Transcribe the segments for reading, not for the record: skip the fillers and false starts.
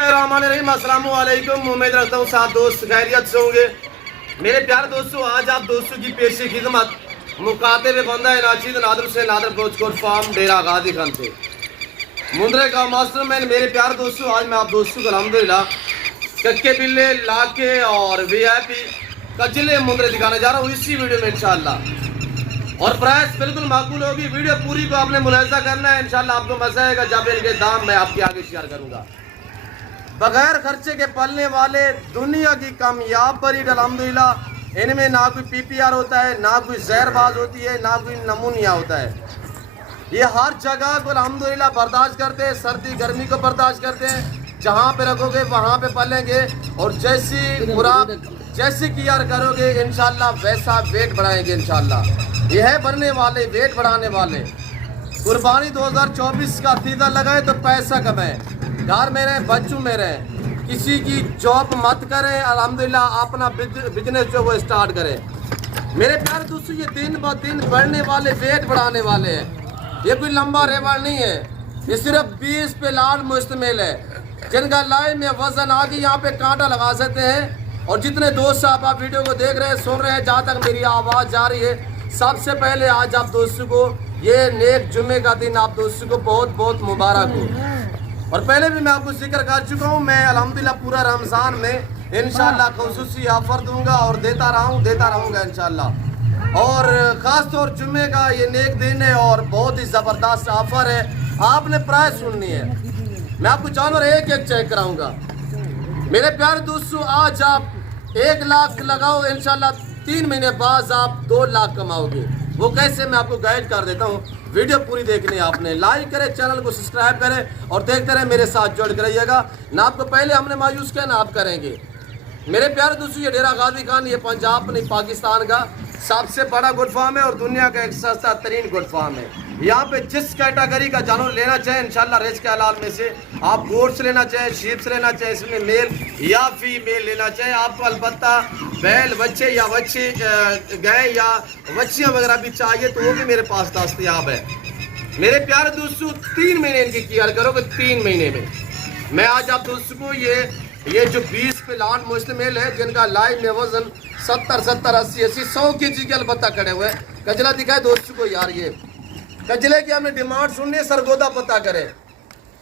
अस्सलाम वालेकुम। उम्मीद रखता हूँ साथ दोस्त खैरियत से होंगे। मेरे प्यारे दोस्तों, आज आप दोस्तों की पेशी खिदमत मुकाते में बंदा है नाचिद नादर से नादर कोचकोट फार्म डेरा गाजी खान से मुंद्रे का मास्टर मैन। मेरे प्यारे दोस्तों, आज मैं आप दोस्तों को अल्हम्दुलिल्लाह कक्के बिल्ले लाके और वीआईपी कजले मुंद्रे दिखाने जा रहा हूँ इसी वीडियो में इंशाल्लाह। और प्राइस बिल्कुल माकूल होगी। वीडियो पूरी को आपने मुलाहिजा करना है, इंशाल्लाह आपको मजा आएगा जब इनके दाम मैं आपके आगे शेयर करूँगा। बगैर खर्चे के पलने वाले दुनिया की कामयाब ब्रीड अल्हम्दुलिल्लाह। इनमें ना कोई पीपीआर होता है, ना कोई जहरबाज होती है, ना कोई नमूनिया होता है। ये हर जगह को अल्हम्दुलिल्लाह बर्दाश्त करते हैं, सर्दी गर्मी को बर्दाश्त करते हैं। जहाँ पे रखोगे वहाँ पे पलेंगे और जैसी केयर करोगे इंशाल्लाह वैसा वेट बढ़ाएंगे इंशाल्लाह। ये है बनने वाले वेट बढ़ाने वाले। कुर्बानी 2024 का अकीदा लगाए तो पैसा कमाए, घर में रहें, बच्चों में रहें, किसी की जॉब मत करें, अल्हम्दुलिल्लाह अपना बिजनेस जो वो स्टार्ट करें। मेरे प्यारे दोस्तों, ये दिन ब दिन बढ़ने वाले वेट बढ़ाने वाले हैं। ये कोई लंबा रेवड़ नहीं है, ये सिर्फ 20 पे लाड मुश्तमिल है। जिनका लाइन में वजन आगे यहाँ पे कांटा लगा सकते हैं। और जितने दोस्त आप वीडियो को देख रहे हैं, सुन रहे हैं, जहाँ तक मेरी आवाज़ जा रही है, सबसे पहले आज आप दोस्तों को ये नेक जुम्मे का दिन आप दोस्तों को बहुत बहुत मुबारक हो। और पहले भी मैं आपको जिक्र कर चुका हूँ, मैं अल्हम्दुलिल्लाह पूरा रमज़ान में इंशाल्लाह खुसूसी ऑफ़र दूंगा और देता रहूँगा इंशाल्लाह। और ख़ास तौर जुम्मे का ये नेक दिन है और बहुत ही ज़बरदस्त ऑफ़र है। आपने प्राइस सुननी है, मैं आपको जानवर एक एक चेक कराऊँगा। मेरे प्यारे दोस्तों, आज आप 1 लाख लगाओ, इंशाल्लाह 3 महीने बाद आप 2 लाख कमाओगे। वो कैसे मैं आपको गाइड कर देता हूँ। वीडियो पूरी देखनी है आपने, लाइक करें, चैनल को सब्सक्राइब करें और देखते रहें, मेरे साथ जुड़ कर रहिएगा। ना आपको पहले हमने मायूस किया, ना आप करेंगे। मेरे प्यारे दोस्तों, ये डेरा गाजी खान ये पंजाब नहीं पाकिस्तान का सबसे बड़ा गुड फार्म है और दुनिया का एक सस्ता तरीन गुड फार्म है। यहाँ पे जिस कैटेगरी का जानवर लेना चाहें इंशाल्लाह रेस के हलाल में से आप गोट्स लेना चाहें, शीप्स लेना चाहें, इसमें मेल या फीमेल लेना चाहें आपको, अलबत्ता बैल बच्चे या बच्चे गाय या बच्चियाँ वगैरह भी चाहिए तो वो भी मेरे पास दस्तयाब है। मेरे प्यारे दोस्तों, 3 महीने इनकी केयर करोगे, 3 महीने में मैं आज आप दोस्तों को ये जो 20 पे लाड मुश्तमिल है, जिनका लाइन में वजन 70, 80, 100 केजी के अलबत्ता खड़े हुए। कजला दिखाए दोस्तों को यार, ये कजले की हमने डिमांड सुननी है, सरगोदा पता करें।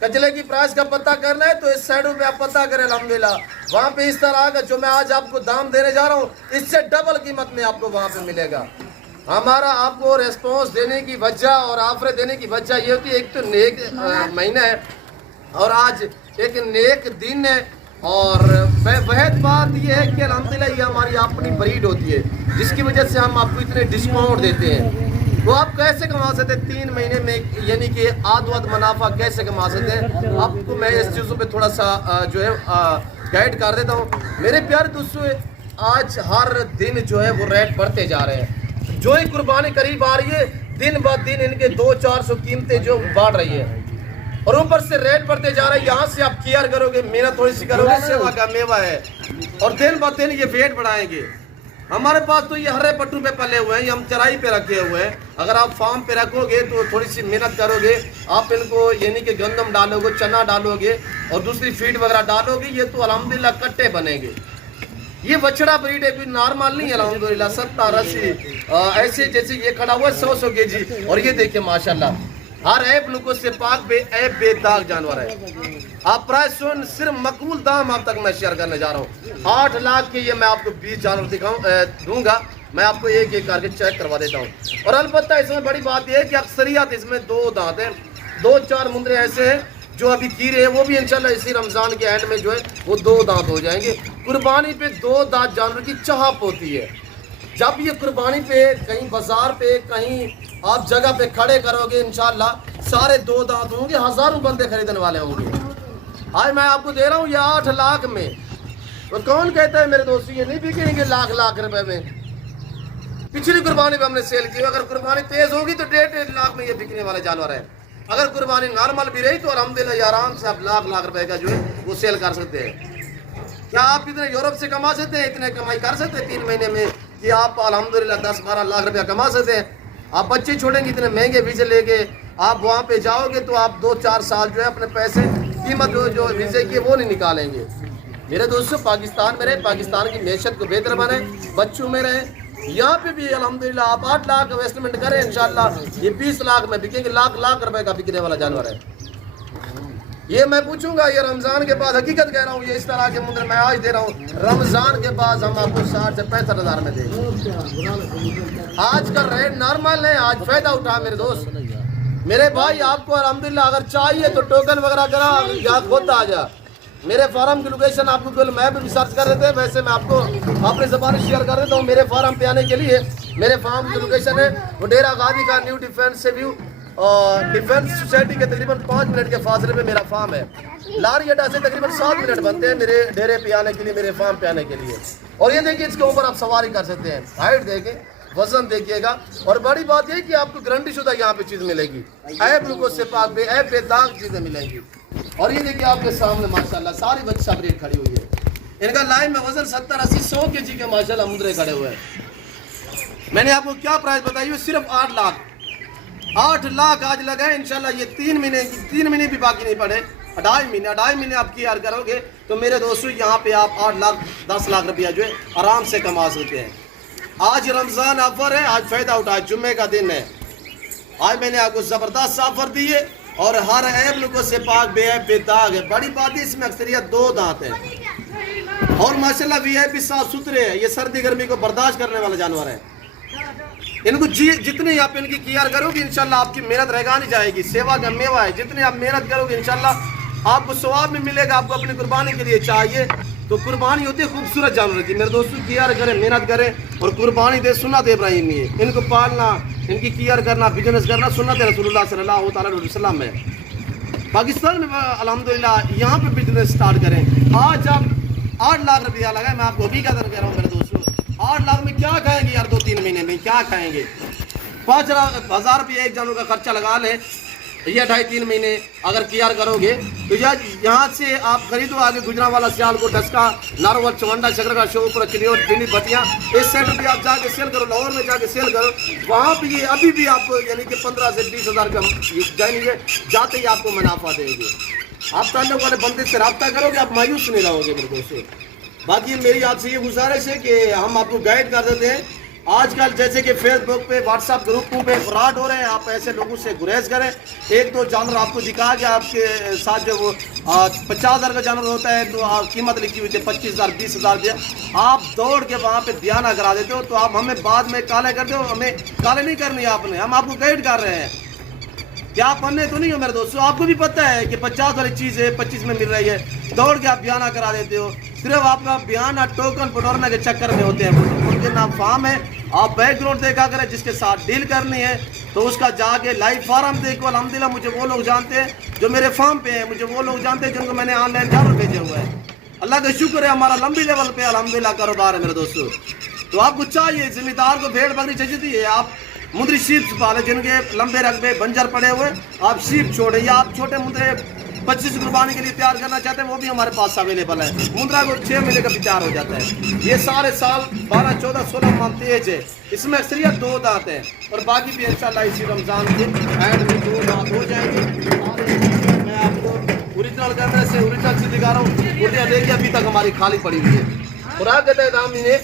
कजले की प्राइस का पता करना है तो इस साइडों पे आप पता करें अल्हम्दुलिल्लाह। वहाँ पे इस तरह का जो मैं आज आपको दाम देने जा रहा हूँ, इससे डबल कीमत में आपको वहाँ पे मिलेगा। हमारा आपको रेस्पॉन्स देने की वजह और ऑफर देने की वजह ये होती है, एक तो नेक महीना है और आज एक नेक दिन है। और वह बात यह है कि अल्हम्दुलिल्लाह ये हमारी अपनी ब्रीड होती है, जिसकी वजह से हम आपको इतने डिस्काउंट देते हैं। तो आप कैसे कमा सकते हैं 3 महीने में, यानी कि आध मुनाफा कैसे कमा सकते हैं, आपको मैं इस चीज़ों पे थोड़ा सा जो है गाइड कर देता हूँ। मेरे प्यारे दोस्तों, आज हर दिन जो है वो रेट बढ़ते जा रहे हैं। जो ही कुर्बानी करीब आ रही है, दिन ब दिन इनके 200-400 कीमतें जो बढ़ रही है और ऊपर से रेट बढ़ते जा रहा है। यहाँ से आप केयर करोगे, मेहनत थोड़ी सी करोगे, सेवा का मेवा है और दिन ब दिन ये वेट बढ़ाएंगे। हमारे पास तो ये हरे पट्टू पे पले हुए हैं, ये हम चराई पे रखे हुए हैं। अगर आप फार्म पे रखोगे तो थोड़ी सी मेहनत करोगे, आप इनको यानी कि गंदम डालोगे, चना डालोगे और दूसरी फीड वगैरह डालोगे, ये तो अल्हम्दुलिल्लाह कट्टे बनेंगे। ये बछड़ा ब्रीड है, कोई नॉर्मल नहीं है अल्हम्दुलिल्लाह। 70-80 ऐसे जैसे ये खड़ा हुआ है 100 केजी। और ये देखिए माशाल्लाह हर ऐप ग्लूकोज से पाक ऐप बेदाग जानवर है। आप प्राइस सुन, सिर्फ मकबूल दाम आप तक मैं शेयर करने जा रहा हूँ। 8 लाख के ये मैं आपको 20 जानवर दूंगा। मैं आपको एक एक करके चेक करवा देता हूँ। और अलबत्ता इसमें बड़ी बात यह है कि अक्सरियत इसमें 2 दांत हैं, 2-4 मुंद्रे ऐसे हैं जो अभी कीरे हैं, वो भी इंशाल्लाह इसी रमज़ान के एंड में जो है वो 2 दांत हो जाएंगे। कुर्बानी पे 2 दांत जानवर की चाहत होती है। जब ये कुर्बानी पे कहीं बाजार पे कहीं आप जगह पे खड़े करोगे, इंशाल्लाह सारे 2 दांत होंगे, हज़ारों बंदे खरीदने वाले होंगे। आज मैं आपको दे रहा हूँ ये 8 लाख में। तो कौन कहता है मेरे दोस्तों ये नहीं बिकेंगे लाख रुपए में। पिछली कुर्बानी पे हमने सेल की, अगर कुर्बानी तेज होगी तो 1.5 लाख में ये बिकने वाले जानवर है। अगर कुर्बानी नॉर्मल भी रही तो अल्हम्दुलिल्लाह आराम से आप लाख रुपए का जो है वो सेल कर सकते हैं। क्या आप इतने यूरोप से कमा सकते हैं, इतने कमाई कर सकते हैं 3 महीने में कि आप अल्हम्दुलिल्लाह 10-12 लाख रुपया कमा सकते हैं। आप बच्चे छोड़ेंगे, इतने महंगे वीज़े लेके आप वहाँ पे जाओगे तो आप 2-4 साल जो है अपने पैसे कीमत जो वीज़े की वो नहीं निकालेंगे। मेरे दोस्तों, पाकिस्तान में रहे, पाकिस्तान की मैशत को बेहतर बनाए, बच्चों में रहे। यहाँ पे भी अल्हम्दुलिल्लाह आप 8 लाख इन्वेस्टमेंट करें, इंशाल्लाह ये 20 लाख में बिकेंगे, लाख लाख रुपए का बिकने वाला जानवर है। ये मैं पूछूंगा, ये रमज़ान के बाद हकीकत कह रहा हूँ, ये इस तरह के मुद्रे मैं आज दे रहा हूँ, रमज़ान के बाद हम आपको 60 से 65 हज़ार में देंगे। आज का रेट नॉर्मल है, आज फ़ायदा उठा मेरे दोस्त। मेरे भाई आपको अल्हम्दुलिल्लाह अगर चाहिए तो टोकन वगैरह करा, यहाँ खुद आ जा। मेरे फार्म की लोकेशन आपको गूगल मैप भी सर्च कर देते हैं, वैसे मैं आपको अपनी ज़बान शेयर कर देता हूँ। मेरे फार्म पे आने के लिए मेरे फार्म की लोकेशन है वो डेरा गाजी का न्यू डिफेंस से व्यू और डिफेंस सोसाइटी के तकरीबन 5 मिनट के फासले में मेरा फार्म है। लारी अड्डा से तकरीबन 7 मिनट बनते हैं मेरे डेरे पे आने के लिए, मेरे फार्म पे आने के लिए। और ये देखिए, इसके ऊपर आप सवारी कर सकते हैं। हाइट देखें, वजन देखिएगा, और बड़ी बात ये कि आपको गारंटी शुदा यहाँ पे चीज़ मिलेगी, ऐप ग्लूकोज से पाक बे ऐप बेदाग चीज़ें मिलेंगी। और ये देखिए आपके सामने माशाल्लाह सारी बच्ची सबरेट खड़ी हुई है। इनका लाइन में वजन 70-80-100 kg के माशाल्लाह मुद्रे खड़े हुए हैं। मैंने आपको क्या प्राइस बताई है, सिर्फ 8 लाख। 8 लाख आज लगाए इंशाल्लाह। ये 3 महीने भी बाकी नहीं पड़े, 2.5 महीने आप किया करोगे तो मेरे दोस्तों यहाँ पे आप 8 लाख 10 लाख रुपया जो है आराम से कमा सकते हैं। आज रमज़ान ऑफर है, आज फ़ायदा उठाए, जुम्मे का दिन है। आज मैंने आपको ज़बरदस्त ऑफर दी है और हर ऐप लोगों से पाक बेऐब बेदाग है। बड़ी बात है, इसमें अक्सरियत 2 दांत है और माशाल्लाह वीआईपी साफ सुथरे है। ये सर्दी गर्मी को बर्दाश्त करने वाला जानवर है। इनको जितनी आप इनकी केयर करोगे इंशाल्लाह आपकी मेहनत रहेगा नहीं जाएगी। सेवा का मेवा है, जितनी आप मेहनत करोगे इंशाल्लाह आपको सवाब में मिलेगा। आपको अपनी कुर्बानी के लिए चाहिए तो कुर्बानी होती है खूबसूरत जानवर की। मेरे दोस्तों केयर करें, मेहनत करें और कुर्बानी दे, सुन्नत इब्राहिमी है। इनको पालना, इनकी केयर करना, बिजनेस करना सुन्नत रसूलुल्लाह सल्लल्लाहु अलैहि वसल्लम है। पाकिस्तान में अल्हम्दुलिल्लाह यहाँ पे बिजनेस स्टार्ट करें। आज आप 8 लाख रुपया लगाए, मैं आपको हकीकत कह रहा हूँ मेरे दोस्तों। 8 लाख में क्या खाएंगे यार, 2-3 महीने में क्या खाएंगे? 5,000 रुपये एक जानवर का खर्चा लगा ले, ये 2.5-3 महीने अगर केयर करोगे तो यहाँ से आप खरीदो आगे गुजरांवाला, सियालकोट, डस्का, नारोवल, चवंडा, शकरका, शोपुर, चिलियोट, पिंडी, भटिया, इस सेंटर पे आप जाके सेल करो, लाहौर में जाके सेल करो। वहाँ पे ये अभी भी आपको यानी कि 15 से 20 हज़ार का जाएंगे, जाते ही आपको मुनाफा देंगे। आप ताल्लुक वाले बंदे से रब्ता करोगे, आप मायूस नहीं रहोगे मेरे दोस्तों। बाकी मेरी आपसे ये गुजारिश है कि हम आपको गाइड कर देते हैं। आजकल जैसे कि फेसबुक पे, व्हाट्सएप ग्रुपों पे फ्रॉड हो रहे हैं, आप ऐसे लोगों से गुरेज करें। 1-2 जानवर आपको दिखा के आपके साथ जो वो 50 हज़ार का जानवर होता है तो आप कीमत लिखी हुई थी 25,000 20,000 दिया, आप दौड़ के वहाँ पे बयाना करा देते हो तो आप हमें बाद में काले करते हो। हमें काले नहीं करनी आपने, हम आपको गाइड कर रहे हैं। क्या आप पन्ने तो नहीं हो मेरे दोस्तों? आपको भी पता है कि 50 वाली चीज़ है 25 में मिल रही है, दौड़ के आप बयाना करा देते हो। सिर्फ आपका बयाना टोकन बटोरने के चक्कर में होते हैं। उनके नाम फार्म है, आप बैकग्राउंड देखा करें, जिसके साथ डील करनी है तो उसका जाके लाइव फार्म देखो। अल्हम्दुलिल्लाह मुझे वो लोग जानते हैं जो मेरे फार्म पे हैं, मुझे वो लोग जानते हैं जिनको मैंने ऑनलाइन जानवर भेजे हुए हैं। अल्लाह का शुक्र है, हमारा लंबी लेवल पे अल्हम्दुलिल्लाह कारोबार है मेरे दोस्तों। तो आपको चाहिए, जिम्मेदार को भेड़ बकरी चाहिए है, आप मुद्री शीप पाले जिनके लंबे रकबे बंजर पड़े हुए, आप शीप छोड़े या आप छोटे मुद्रे 25 कुर्बानी के लिए तैयार करना चाहते हैं, वो भी हमारे पास अवेलेबल है। मुद्रा को 6 महीने का भी तैयार हो जाता है। ये सारे साल 12, 14, 16 माह तेज है। इसमें अक्सरियत 2 दांत हैं और बाकी भी इंशाल्लाह इसी रमज़ान के एंड में 2 दांत हो जाएंगे। मैं आपको ओरिजिनल कैमरे से ओरिजिनल चीज़ दिखा रहा हूँ। उल्टियाँ देखिए अभी तक हमारी खाली पड़ी हुई है। खुराक कहते हैं दाम ने,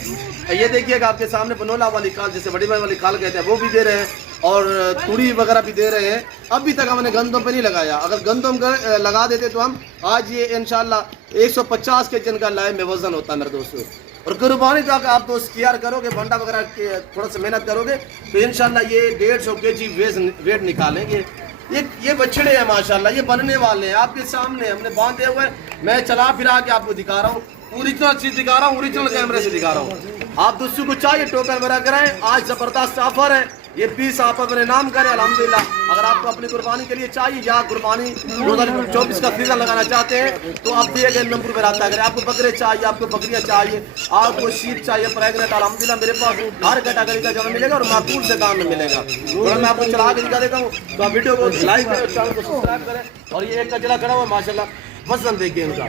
ये देखिएगा आपके सामने बनोला वाली खाल, जैसे बड़ी भाई वाली खाल कहते हैं, वो भी दे रहे हैं और तूड़ी वगैरह भी दे रहे हैं। अभी तक हमने गंदम पे नहीं लगाया, अगर गंदम लगा देते तो हम आज ये इंशाल्लाह 150 के जिनका लाइव में वजन होता है मेरे दोस्तों। और कुर्बानी तो अगर आप दोस्त केयर करोगे, भंडा वगैरह थोड़ा सा मेहनत करोगे तो इंशाल्लाह ये 150 kg वेट निकालेंगे। ये बछड़े हैं माशाल्लाह, ये बनने वाले हैं आपके सामने, हमने बांधे हुए। मैं चला फिरा के आपको दिखा रहा हूँ, ओरिजिनल चीज दिखा रहा हूँ, ओरिजिनल कैमरे से दिखा रहा हूँ। आप दोस्तों को चाहिए टोकन वगैरह कराएं, आज जबरदस्त ऑफर है। ये 20 आप अपने नाम करें अल्हम्दुलिल्लाह। अगर आपको अपनी कुर्बानी के लिए चाहिए या कुर्बानी 2024 का सीजन लगाना चाहते हैं तो आप दिए गए नंबर पर रब्ता करें। आपको बकरे चाहिए, आपको बकरियां चाहिए, आपको शीप चाहिए, प्रेगनेंट, अल्हम्दुलिल्लाह मेरे पास हर कैटेगरी का जब मिलेगा और माकूल से दाम में मिलेगा। तो मैं आपको चला के दिखा देता हूँ, तो आप वीडियो को लाइक करें, चैनल को सब्सक्राइब करें। और ये एक कजला खड़ा हुआ माशाल्लाह, वजन देखिए इनका।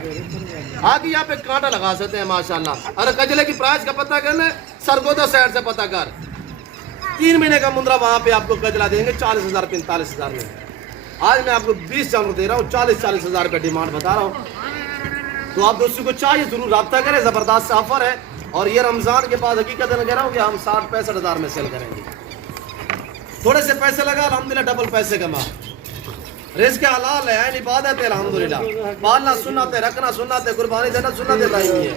आगे यहाँ पे कांटा लगा सकते हैं माशाल्लाह। अरे कजले की प्राइस का पता करना, सरगोदा साइड से पता कर। 3 महीने का मुंद्रा वहाँ पे आपको कजला देंगे 40,000 45,000 में। آج میں آپ کو 20 جانور دے رہا ہوں, 40 ہزار روپے ڈیمانڈ بتا رہا ہوں. تو آپ دوستوں کو چاہیے ضرور رابطہ کریں, زبردست آفر ہے. اور یہ رمضان کے بعد حقیقت میں کہہ رہا ہوں کہ ہم 60-65 ہزار میں سیل کریں گے. تھوڑے سے پیسے لگا الحمدللہ ڈبل پیسے کما. رزق حلال ہے, عبادت ہے الحمدللہ. پالنا سنت ہے, رکھنا سنت ہے, قربانی دینا سنت ہے بھائی.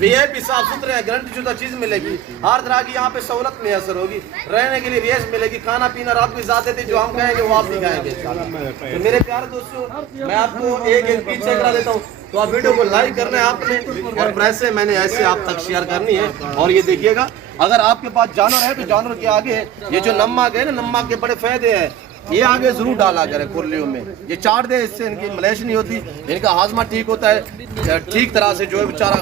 وی آئی پی صاف ستھرے ہیں, گارنٹی شدہ چیز ملے گی. ہر طرح کی یہاں پہ سہولت میسر ہوگی, رہنے کے لیے رہائش ملے گی, کھانا پینا رات کی ذات تھی جو ہم کہیں گے وہ آپ بھی کہیں گے انشاءاللہ. تو میرے پیارے دوستوں, میں آپ کو ایک پیچھے کرا دیتا ہوں. تو آپ ویڈیو کو لائک کرنا ہے آپ نے, اور پیسے میں نے ایسے آپ تک شیئر کرنی ہے. اور یہ دیکھیے گا, اگر آپ کے پاس جانور ہے تو جانور کے آگے یہ جو نمک ہے نا, نمک کے بڑے فائدے ہیں. یہ آگے ضرور ڈالا کرے کرلیوں میں, یہ چاٹ دے, اس سے ان کی ملیش نہیں ہوتی, ان کا ہاضمہ ٹھیک ہوتا ہے, ٹھیک طرح سے جو ہے بیچارہ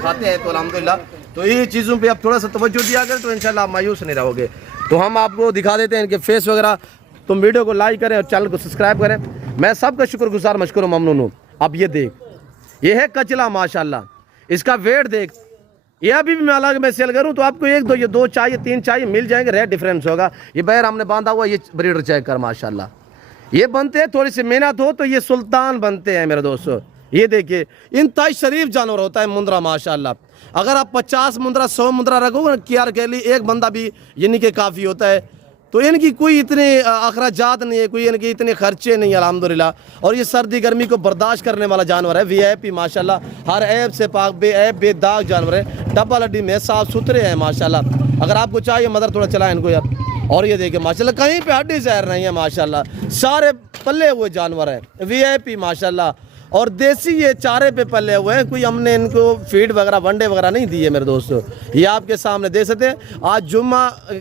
کھاتے ہیں. تو الحمدللہ تو یہ چیزوں پہ آپ تھوڑا سا توجہ دیا کریں تو انشاءاللہ آپ مایوس نہیں رہو گے. تو ہم آپ کو دکھا دیتے ہیں ان کے فیس وغیرہ. تم ویڈیو کو لائک کریں اور چینل کو سبسکرائب کریں. میں سب کا شکر گزار مشکور و ممنون ہوں. اب یہ دیکھ, یہ ہے کچلا ماشاءاللہ, اس کا ویٹ دیکھ. یہ ابھی بھی میں الگ میں سیل کروں تو آپ کو 1 2 یہ 2 چاہیے 3 چاہیے مل جائیں گے, ریٹ ڈیفرنس ہوگا. یہ بیر ہم نے باندھا ہوا, یہ بریڈر چیک کر ماشاءاللہ. یہ بنتے ہیں, تھوڑی سی محنت ہو تو یہ سلطان بنتے ہیں میرے دوستو. یہ دیکھیے انتہائی شریف جانور ہوتا ہے مندرا ماشاءاللہ. اگر آپ 50 مندرا 100 مندرا رکھو گے کیئر کے لیے, ایک بندہ بھی یعنی کہ کافی ہوتا ہے. تو ان کی کوئی اتنے اخراجات نہیں ہے, کوئی ان کے اتنے خرچے نہیں ہیں الحمدللہ. اور یہ سردی گرمی کو برداشت کرنے والا جانور ہے. وی آئی پی ماشاءاللہ, ہر عیب سے پاک, بے عیب بے داغ جانور ہے. ڈبل ہڈی میں صاف ستھرے ہیں ماشاءاللہ. اگر آپ کو چاہیے مدر تھوڑا چلائیں ان کو یار. اور یہ دیکھیں ماشاءاللہ کہیں پہ ہڈی زہر نہیں ہے ماشاءاللہ, سارے پلے ہوئے جانور ہیں. وی آئی پی ماشاءاللہ, اور دیسی یہ چارے پہ پلے ہوئے ہیں. کوئی ہم نے ان کو فیڈ وغیرہ ونڈے وغیرہ نہیں دیے میرے دوستو. یہ آپ کے سامنے دے سکتے ہیں. آج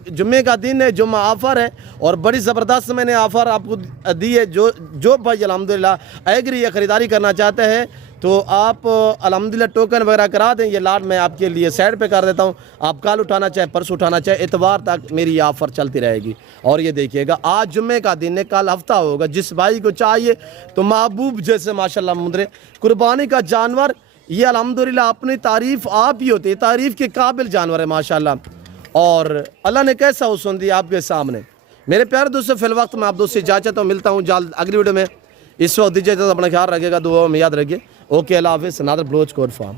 جمعے کا دن ہے, جمعہ آفر ہے, اور بڑی زبردست میں نے آفر آپ کو دی ہے. جو بھائی الحمدللہ ایگری یا خریداری کرنا چاہتے ہیں تو آپ الحمدللہ ٹوکن وغیرہ کرا دیں. یہ لاٹ میں آپ کے لیے سائڈ پہ کر دیتا ہوں. آپ کل اٹھانا چاہے پرسوں اٹھانا چاہے, اتوار تک میری یہ آفر چلتی رہے گی. اور یہ دیکھیے گا آج جمعے کا دن ہے, کل ہفتہ ہوگا. جس بھائی کو چاہیے تو محبوب جیسے ماشاءاللہ مندرے قربانی کا جانور, یہ الحمدللہ اپنی تعریف آپ ہی ہوتی ہے, تعریف کے قابل جانور ہے ماشاءاللہ. اور اللہ نے کیسا حسن دیا آپ کے سامنے. میرے پیارے دوستو, فی الوقت میں آپ دوست سے اجازت ہوں, ملتا ہوں جلد اگلی ویڈیو میں. اس وقت دیجیے اپنا خیال رکھے گا, دعاؤں میں یاد رکھیے. اوکے, اللہ حافظ. نادر بلوچ کوٹ فارم.